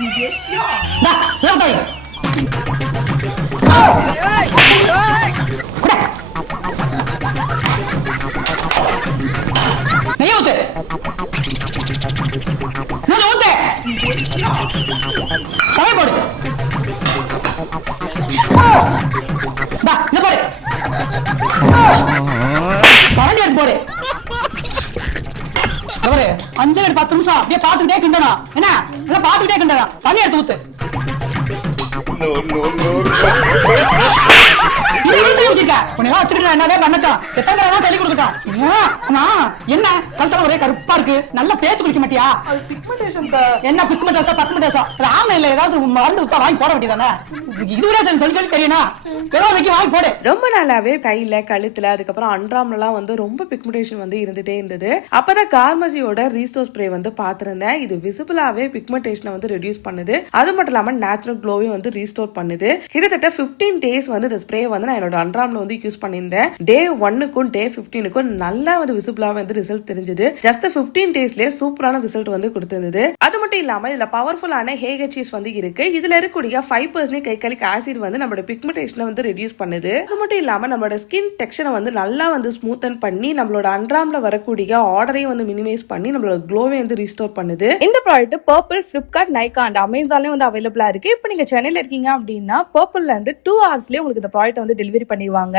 你别笑。来，让导演。快点！没有对，那怎么对？你别笑。打一波的。打，那波的。பாண்டி எடுத்து போடு. அஞ்சு 10 நிமிஷம் அப்படியே பாத்துக்கிட்டே கிண்டணும். என்ன நல்லா பாத்துக்கிட்டே கிண்டணும். தண்ணி எடுத்து ஊத்து. என்னவே பண்ணட்டும். எத்தனை தடவை சொல்லி கொடுக்கட்டும். என்ன கழுத்தல ஒரே கருப்பா இருக்கு. நல்லா தேய்ச்சி குளிக்க மாட்டியா? அது பிக்மெண்டேஷன் என்ன பிக்மெண்டேஷன் பக்மெண்டேஷன் ராம இல்ல ஏதாவது மருந்து ஊத்தா வாங்கி போட வேண்டியதானே. இதுவிட சொல்லி தெரியுமா ஏதாவது வாங்கி போடு. ரொம்ப நாளாவே கையில கழுத்துல அதுக்கப்புறம் அன்றாம்லாம் வந்து ரொம்ப பிக்மெண்டேஷன் வந்து இருந்துட்டே இருந்தது. அப்பதான் கார்மசியோட ரீஸ்டோர் ஸ்ப்ரே வந்து பாத்திருந்தேன். இது விசிபிளாவே பிக்மெண்டேஷனை வந்து ரெடியூஸ் பண்ணுது. அது மட்டும் இல்லாம நேச்சுரல் க்ளோவையும் வந்து ரீஸ்டோர் பண்ணுது. கிட்டத்தட்ட 15 டேஸ் வந்து இந்த ஸ்ப்ரே வந்து நான் என்னோட அன்றாம்ல வந்து யூஸ் பண்ணியிருந்தேன். டே 1க்கும் டே 15க்கும் நல்லா வந்து விசிபிளா வந்து ரிசல்ட் தெரிஞ்சது. ஜஸ்ட் 15 டேஸ்லயே சூப்பரான ரிசல்ட் வந்து கொடுத்திருந்தது. அது மட்டும் இல்லாம இதுல பவர்ஃபுல்லான HHS வந்து இருக்கு. இதுல இருக்கக்கூடிய 5% கைகாலிக் ஆசிட் வந்து நம்மளோட பிக்மெண்டேஷனை வந்து ரெடியூஸ் பண்ணுது. அது மட்டும் இல்லாம நம்மளோட ஸ்கின் டெக்ஸ்சரை வந்து நல்லா வந்து ஸ்மூத்தன் பண்ணி நம்மளோட அன்றாம்ல வரக்கூடிய ஆர்டரையும் வந்து மினிமைஸ் பண்ணி நம்மளோட க்ளோவை வந்து ரீஸ்டோர் பண்ணுது. இந்த product purple, Flipkart, Nykaa and அமேசான்லயும் வந்து அவைலபிளா இருக்கு. இப்போ நீங்க சென்னையில இருக்கீங்க அப்படின்னா பர்பிள்ல இருந்து 2 ஹவர்ஸ்லயே உங்களுக்கு இந்த ப்ராடக்ட் வந்து டெலிவரி பண்ணிடுவாங்க.